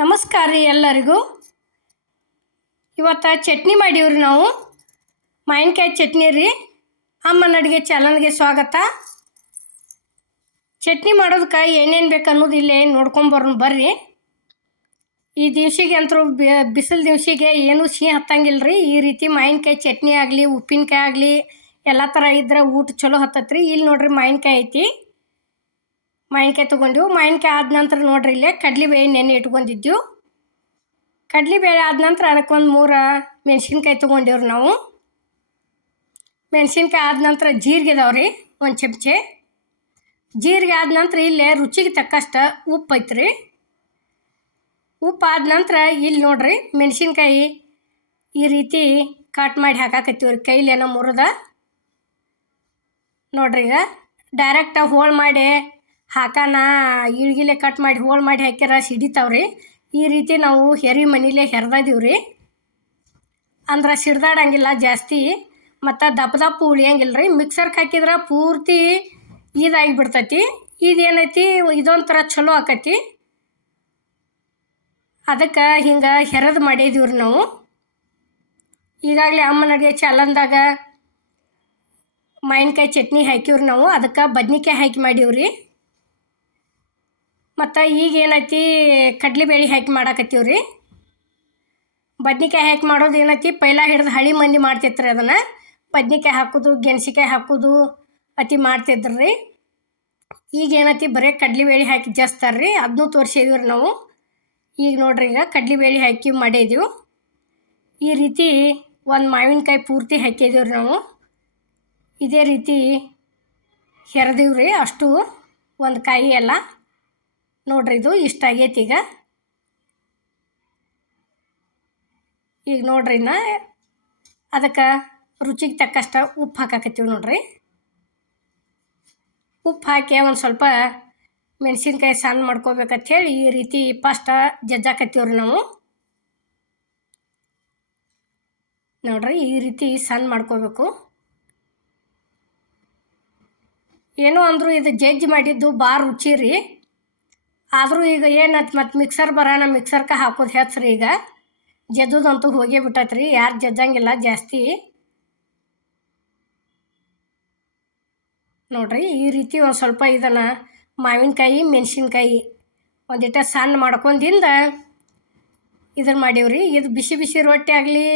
ನಮಸ್ಕಾರ ರೀ ಎಲ್ಲರಿಗೂ. ಇವತ್ತು ಚಟ್ನಿ ಮಾಡೀವ್ರಿ ನಾವು. ಮಾವಿನಕಾಯಿ ಚಟ್ನಿ ರೀ. ಅಮ್ಮನ ಅಡುಗೆ ಚಾನಲ್ಗೆ ಸ್ವಾಗತ. ಚಟ್ನಿ ಮಾಡೋದಕ್ಕೆ ಏನೇನು ಬೇಕು ಅನ್ನೋದು ಇಲ್ಲೇ ನೋಡ್ಕೊಂಬರೋಣ ಬರ್ರಿ. ಈ ದಿವ್ಸಿಗೆ ಅಂತರೂ ಬಿಸಿಲು ದಿವ್ಸಿಗೆ ಏನೂ ಸಿಹಿ ಹತ್ತಂಗಿಲ್ಲ ರೀ ಈ ರೀತಿ ಮಾವಿನಕಾಯಿ ಚಟ್ನಿ ಆಗಲಿ, ಉಪ್ಪಿನಕಾಯಿ ಆಗಲಿ, ಎಲ್ಲ ಥರ ಇದ್ರೆ ಊಟ ಚಲೋ ಹತ್ತತ್ರಿ. ಇಲ್ಲಿ ನೋಡ್ರಿ ಮಾವಿನಕಾಯಿ ಐತಿ. ಮಾವಿನಕಾಯಿ ತೊಗೊಂಡಿವು ಮಾವಿನಕಾಯಿ ಆದ ನಂತರ ನೋಡ್ರಿ ಇಲ್ಲೇ ಕಡ್ಲೆಬೇಳೆ ನೆನೆ ಇಟ್ಕೊಂಡಿದ್ದೆವು ಕಡ್ಲೆಬೇಳೆ ಆದ ನಂತರ ಅದಕ್ಕೊಂದು ಮೂರು ಮೆಣಸಿನ್ಕಾಯಿ ತೊಗೊಂಡೇವ್ರಿ ನಾವು. ಮೆಣಸಿನ್ಕಾಯಿ ಆದ ನಂತರ ಜೀರಿಗೆ ಇದಾವ್ರಿ ಒಂದು ಚಮಚೆ. ಜೀರಿಗೆ ಆದ ನಂತರ ಇಲ್ಲೇ ರುಚಿಗೆ ತಕ್ಕಷ್ಟು ಉಪ್ಪು ಐತ್ರಿ. ಉಪ್ಪು ಆದ ನಂತರ ಇಲ್ಲಿ ನೋಡ್ರಿ ಮೆಣಸಿನ್ಕಾಯಿ ಈ ರೀತಿ ಕಟ್ ಮಾಡಿ ಹಾಕಾಕತ್ತೀವ್ರಿ ಕೈಲೇನೋ ಮುರಿದ. ನೋಡ್ರಿ ಈಗ ಡೈರೆಕ್ಟಾಗಿ ಹೋಳು ಮಾಡಿ ಹಾಕಾನ ಇಳ್ಗಿಲೆ ಕಟ್ ಮಾಡಿ ಹೋಲ್ ಮಾಡಿ ಹಾಕ್ಯಾರ ಸಿಡಿತಾವ್ರಿ ಈ ರೀತಿ ನಾವು ಹೆರಿ ಮನೇಲೆ ಹೆರ್ದದೀವಿ ರೀ ಅಂದ್ರೆ ಸಿಡ್ದಾಡಂಗಿಲ್ಲ ಜಾಸ್ತಿ. ಮತ್ತು ದಪ್ಪ ದಪ್ಪ ಉಳಿಯಂಗಿಲ್ಲ ರೀ ಮಿಕ್ಸರ್ಗೆ ಹಾಕಿದ್ರೆ ಪೂರ್ತಿ ಇದಾಗಿ ಬಿಡ್ತೈತಿ ಇದೇನೈತಿ? ಇದೊಂಥರ ಚಲೋ ಆಕತಿ. ಅದಕ್ಕೆ ಹಿಂಗೆ ಹೆರದು ಮಾಡಿದೀವಿ ರೀ ನಾವು. ಈಗಾಗಲೇ ಅಮ್ಮನ ಅಡುಗೆ ಚಾಲನ್ದಾಗ ಮಾವಿನಕಾಯಿ ಚಟ್ನಿ ಹಾಕಿವ್ರಿ ನಾವು. ಅದಕ್ಕೆ ಬದ್ನಿಕಾಯಿ ಹಾಕಿ ಮಾಡೀವ್ರಿ. ಮತ್ತು ಈಗ ಏನೈತಿ ಕಡ್ಲೆಬೇಳೆ ಹಾಕಿ ಮಾಡಾಕತ್ತೀವಿ ರೀ ಬದ್ನಿಕಾಯಿ ಹಾಕಿ ಮಾಡೋದು ಏನೈತಿ, ಪೈಲ ಹಿಡಿದು ಹಳಿ ಮಂದಿ ಮಾಡ್ತಿತ್ತು ಅದನ್ನು. ಬದ್ನಿಕಾಯಿ ಹಾಕೋದು, ಗೆಣಸಿಕಾಯಿ ಹಾಕೋದು ಅತಿ ಮಾಡ್ತಿದ್ರು. ರೀ ಈಗ ಏನೈತಿ, ಬರೀ ಕಡ್ಲೆಬೇಳೆ ಹಾಕಿ ಜಸ್ತಾರೆ ರೀ ಅದನ್ನೂ ತೋರಿಸಿದೀವಿ ರೀ ನಾವು. ಈಗ ನೋಡ್ರಿ ಈಗ ಕಡ್ಲೆಬೇಳೆ ಹಾಕಿ ಮಾಡಿದೀವಿ. ಈ ರೀತಿ ಒಂದು ಮಾವಿನಕಾಯಿ ಪೂರ್ತಿ ಹಾಕಿದೀವಿ ರೀ ನಾವು. ಇದೇ ರೀತಿ ಹೆರೆದೀವಿ ರೀ ಅಷ್ಟು ಒಂದು ಕಾಯಿ ಎಲ್ಲ. ನೋಡ್ರಿ ಇದು ಇಷ್ಟ ಆಗೈತಿ ಈಗ. ಈಗ ನೋಡ್ರಿ ನಾ ಅದಕ್ಕೆ ರುಚಿಗೆ ತಕ್ಕಷ್ಟು ಉಪ್ಪು ಹಾಕಾಕತ್ತೀವಿ ನೋಡ್ರಿ. ಉಪ್ಪು ಹಾಕಿ ಒಂದು ಸ್ವಲ್ಪ ಮೆಣಸಿನ್ಕಾಯಿ ಸಣ್ಣ ಮಾಡ್ಕೋಬೇಕಂತ ಹೇಳಿ ಈ ರೀತಿ ಫಸ್ಟ್ ಜಜ್ಜಾಕತ್ತೀವ್ರಿ ನಾವು. ನೋಡ್ರಿ ಈ ರೀತಿ ಸಣ್ಣ ಮಾಡ್ಕೋಬೇಕು. ಏನೋ ಅಂದರೂ ಇದು ಜಜ್ಜಿ ಮಾಡಿದ್ದು ಭಾಳ ರುಚಿ ರೀ. ಆದರೂ ಈಗ ಏನಾಯ್ತು ಮತ್ತು ಮಿಕ್ಸರ್ ಬರೋಣ ಮಿಕ್ಸರ್ಗೆ ಹಾಕೋದು ರೀ ಈಗ. ಜಜ್ಜೋದಂತೂ ಹೋಗೇ ಬಿಟ್ಟೈತೆ ರೀ ಯಾರು ಜಜ್ಜಂಗಿಲ್ಲ ಜಾಸ್ತಿ. ನೋಡ್ರಿ, ಈ ರೀತಿ ಒಂದು ಸ್ವಲ್ಪ ಇದನ್ನು ಮಾವಿನಕಾಯಿ, ಮೆಣಸಿನ್ಕಾಯಿ ಒಂದಿಟ್ಟ ಸಣ್ಣ ಮಾಡ್ಕೊಂಡಿಂದ ಇದನ್ನು ಮಾಡೀವ್ರಿ. ಇದು ಬಿಸಿ ಬಿಸಿ ರೊಟ್ಟಿ ಆಗಲಿ,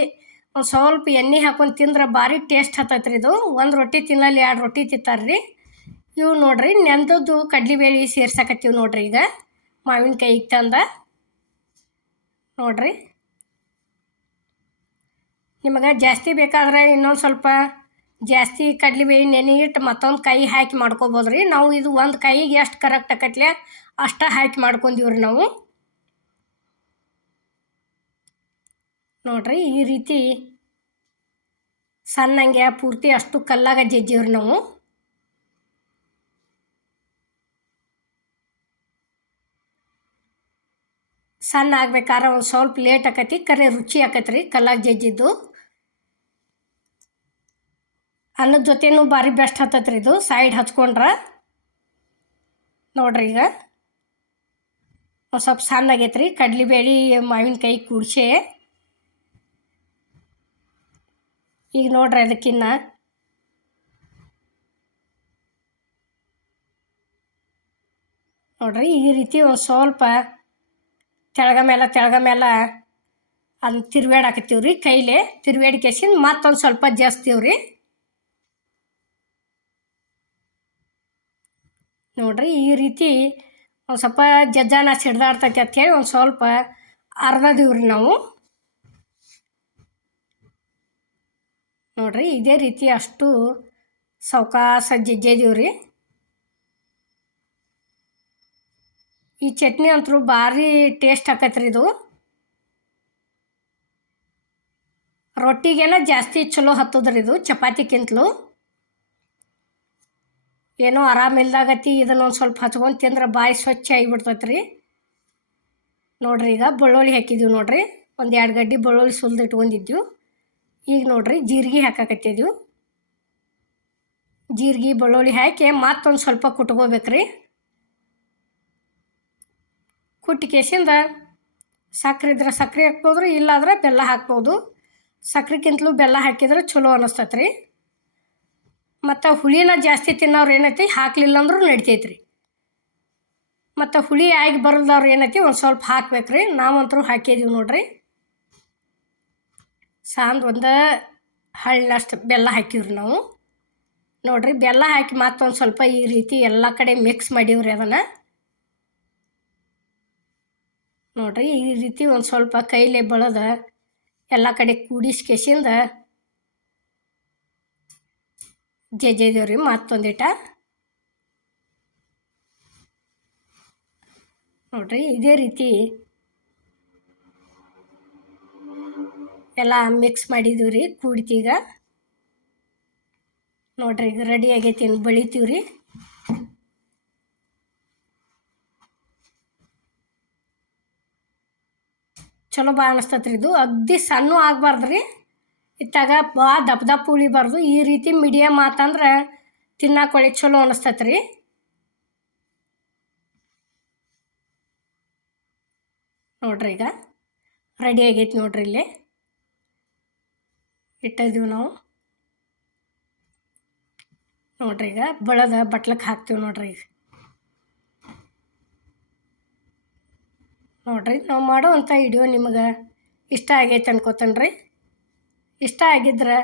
ಒಂದು ಸ್ವಲ್ಪ ಎಣ್ಣೆ ಹಾಕೊಂಡು ತಿಂದ್ರೆ ಭಾರಿ ಟೇಸ್ಟ್ ಹತ್ತೈತೆ ರೀ ಇದು. ಒಂದು ರೊಟ್ಟಿ ತಿನ್ನಲಿ ಎರಡು ರೊಟ್ಟಿ ತಿಂತಾರೆ ರೀ ಇವು ನೋಡ್ರಿ ನೆಂದದ್ದು ಕಡ್ಲೆಬೇಳೆ ಸೇರ್ಸಕತ್ತೀವಿ ನೋಡ್ರಿ ಈಗ. ಮಾವಿನಕಾಯಿಗೆ ತಂದ ನೋಡ್ರಿ. ನಿಮಗೆ ಜಾಸ್ತಿ ಬೇಕಾದ್ರೆ ಇನ್ನೊಂದು ಸ್ವಲ್ಪ ಜಾಸ್ತಿ ಕಡ್ಲೆಬೇಳೆ ನೆನೆ ಇಟ್ಟು ಮತ್ತೊಂದು ಕೈ ಹಾಕಿ ಮಾಡ್ಕೊಬೋದು ರೀ ನಾವು ಇದು ಒಂದು ಕೈಗೆ ಎಷ್ಟು ಕರೆಕ್ಟ್ ಆಕತ್ಲೆ ಅಷ್ಟು ಹಾಕಿ ಮಾಡ್ಕೊಂಡಿವ್ರಿ ನಾವು. ನೋಡ್ರಿ, ಈ ರೀತಿ ಸಣ್ಣಂಗೆ ಪೂರ್ತಿ ಅಷ್ಟು ಕಲ್ಲಾಗ ಜಜ್ಜಿವ್ರಿ ನಾವು. ಸಣ್ಣ ಆಗ್ಬೇಕಾದ್ರೆ ಒಂದು ಸ್ವಲ್ಪ ಲೇಟ್ ಆಕತಿ, ಕರೆ ರುಚಿ ಆಕತಿ ರೀ ಜಜ್ಜಿದ್ದು. ಅನ್ನದ ಜೊತೆನೂ ಭಾರಿ ಬೆಸ್ಟ್ ಹತ್ತತ್ರಿ ಇದು ಸೈಡ್ ಹಚ್ಕೊಂಡ್ರೆ. ನೋಡ್ರಿ ಈಗ. ಒಂದು ಸ್ವಲ್ಪ ಸಣ್ಣ ಆಗೈತೆ ರೀ ಕಡ್ಲೆಬೇಳೆ ಮಾವಿನಕಾಯಿ ಕುಡ್ಸೆ. ಈಗ ನೋಡ್ರಿ ಅದಕ್ಕಿನ್ನ. ನೋಡ್ರಿ ಈ ರೀತಿ ಒಂದು ಸ್ವಲ್ಪ ತೆಳಗ ಮೇಲೆ ತೆಳಗ ಮೇಲೆ ಅದನ್ನ ತಿರ್ವೇಡಾಕತ್ತೀವಿ ರೀ ಕೈಲೇ. ತಿರ್ವೇಡ್ಕೇಸಿಂದ ಮತ್ತೊಂದು ಸ್ವಲ್ಪ ಜಾಸ್ತೀವಿ ರೀ ನೋಡ್ರಿ ಈ ರೀತಿ ಒಂದು ಸ್ವಲ್ಪ ಜಜ್ಜಾನ ಸಿಡ್ದಾಡ್ತೈತಿ ಅಂಥೇಳಿ ಒಂದು ಸ್ವಲ್ಪ ಅರ್ಧದೀವಿ ರೀ ನಾವು. ನೋಡ್ರಿ ಇದೇ ರೀತಿ ಅಷ್ಟು ಸೌಕಾಸ ಜಜ್ಜೇದೀವಿ ರೀ ಈ ಚಟ್ನಿ ಅಂತೂ ಭಾರಿ ಟೇಸ್ಟ್ ಹಾಕತ್ರಿ ಇದು. ರೊಟ್ಟಿಗೇನ ಜಾಸ್ತಿ ಚಲೋ ಹತ್ತದ್ರಿ ಇದು ಚಪಾತಿಕ್ಕಿಂತಲೂ ಏನೋ ಆರಾಮಿಲ್ದಾಗತಿ ಇದನ್ನ ಒಂದು ಸ್ವಲ್ಪ ಹಚ್ಕೊಂಡು ತಿಂದ್ರೆ ಬಾಯಿ ಸ್ವಚ್ಛ ಆಗಿಬಿಡ್ತೈತ್ರಿ. ನೋಡ್ರಿ ಈಗ ಬೆಳ್ಳುಳ್ಳಿ ಹಾಕಿದ್ದೀವಿ ನೋಡ್ರಿ, ಒಂದು ಎರಡು ಗಡ್ಡಿ ಬೆಳ್ಳುಳ್ಳಿ ಸುಲ್ದು ಇಟ್ಕೊಂಡಿದ್ದೀವಿ ಈಗ ನೋಡ್ರಿ ಜೀರಿಗೆ ಹಾಕಾಕತ್ತಿದ್ದೀವಿ ಜೀರಿಗೆ, ಬೆಳ್ಳುಳ್ಳಿ ಹಾಕಿ ಮತ್ತೊಂದು ಸ್ವಲ್ಪ ಕುಟ್ಕೋಬೇಕ್ರಿ. ಕುಟ್ಟಿ ಕೇಸಿಂದ ಸಕ್ರೆ ಇದ್ರೆ ಸಕ್ಕರೆ ಹಾಕ್ಬೋದು ರೀ ಇಲ್ಲಾಂದ್ರೆ ಬೆಲ್ಲ ಹಾಕ್ಬೋದು. ಸಕ್ಕರೆಗಿಂತಲೂ ಬೆಲ್ಲ ಹಾಕಿದ್ರೆ ಚಲೋ ಅನ್ನಿಸ್ತೈತೆ ರೀ ಮತ್ತು ಹುಳಿನ ಜಾಸ್ತಿ ತಿನ್ನೋರು ಏನೈತಿ, ಹಾಕಲಿಲ್ಲ ಅಂದ್ರೂ ನಡಿತೈತೆ ರೀ ಮತ್ತು ಹುಳಿ ಆಗಿ ಬರಲ್ದವ್ರು ಏನೈತಿ, ಒಂದು ಸ್ವಲ್ಪ ಹಾಕ್ಬೇಕು ರೀ ನಾವಂತರೂ ಹಾಕಿದೀವಿ ನೋಡ್ರಿ. ಸಾಂದ್ ಒಂದು ಹಳ್ಳಷ್ಟು ಬೆಲ್ಲ ಹಾಕಿವ್ರಿ ನಾವು. ನೋಡ್ರಿ, ಬೆಲ್ಲ ಹಾಕಿ ಮತ್ತೊಂದು ಸ್ವಲ್ಪ ಈ ರೀತಿ ಎಲ್ಲ ಕಡೆ ಮಿಕ್ಸ್ ಮಾಡೀವ್ರಿ ಅದನ್ನು. ನೋಡ್ರಿ, ಈ ರೀತಿ ಒಂದು ಸ್ವಲ್ಪ ಕೈಲೇ ಬಳದ ಎಲ್ಲ ಕಡೆ ಕೂಡಿಸ್ಕೆಸಿಂದ ಜಜ್ಜಿದೇವ್ರಿ ಮತ್ತೊಂದಿಟ. ನೋಡ್ರಿ, ಇದೇ ರೀತಿ ಎಲ್ಲ ಮಿಕ್ಸ್ ಮಾಡಿದೀವಿ ರೀ ಕೂಡ್ತೀಗ. ನೋಡ್ರಿ, ಈಗ ರೆಡಿ ಆಗೈತಿ ಇನ್ನು ಬಳಿತೀವಿ ರೀ ಚಲೋ ಭಾಳ ಅನಿಸ್ತತ್ರಿ ಇದು. ಅಗ್ದಿ ಸಣ್ಣ ಆಗ್ಬಾರ್ದು ರೀ ಇತ್ತಾಗ ಭಾಳ ದಪ್ಪ ದಪ್ಪ ಉಳಿಬಾರ್ದು. ಈ ರೀತಿ ಮೀಡಿಯಮ್ ಆತಂದ್ರೆ ತಿನ್ನಕ್ಕೆ ಒಳ್ಳೆ ಚಲೋ ಅನಿಸ್ತೈತೆ ರೀ ನೋಡ್ರಿ ಈಗ. ರೆಡಿ ಆಗೈತೆ ನೋಡ್ರಿ ಇಲ್ಲಿ. ಇಟ್ಟಿದ್ದೀವಿ ನಾವು. ನೋಡ್ರಿ ಈಗ ಬಳದ ಬಟ್ಲಕ್ಕೆ ಹಾಕ್ತೀವಿ ನೋಡ್ರಿ ಈಗ. ನೋಡ್ರಿ, ನಾವು ಮಾಡೋವಂಥ ವಿಡಿಯೋ ನಿಮಗೆ ಇಷ್ಟ ಆಗೈತೆ ಅನ್ಕೋತೇನೆ ರೀ ಇಷ್ಟ ಆಗಿದ್ರೆ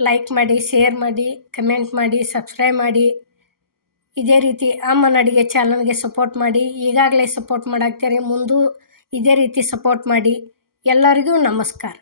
ಲೈಕ್ ಮಾಡಿ ಶೇರ್ ಮಾಡಿ ಕಮೆಂಟ್ ಮಾಡಿ ಸಬ್ಸ್ಕ್ರೈಬ್ ಮಾಡಿ. ಇದೇ ರೀತಿ ಅಮ್ಮನ ಅಡುಗೆ ಚಾನಲ್ಗೆ ಸಪೋರ್ಟ್ ಮಾಡಿ. ಈಗಾಗಲೇ ಸಪೋರ್ಟ್ ಮಾಡಾಕ್ತೀರಿ, ಮುಂದೂ ಇದೇ ರೀತಿ ಸಪೋರ್ಟ್ ಮಾಡಿ. ಎಲ್ಲರಿಗೂ ನಮಸ್ಕಾರ.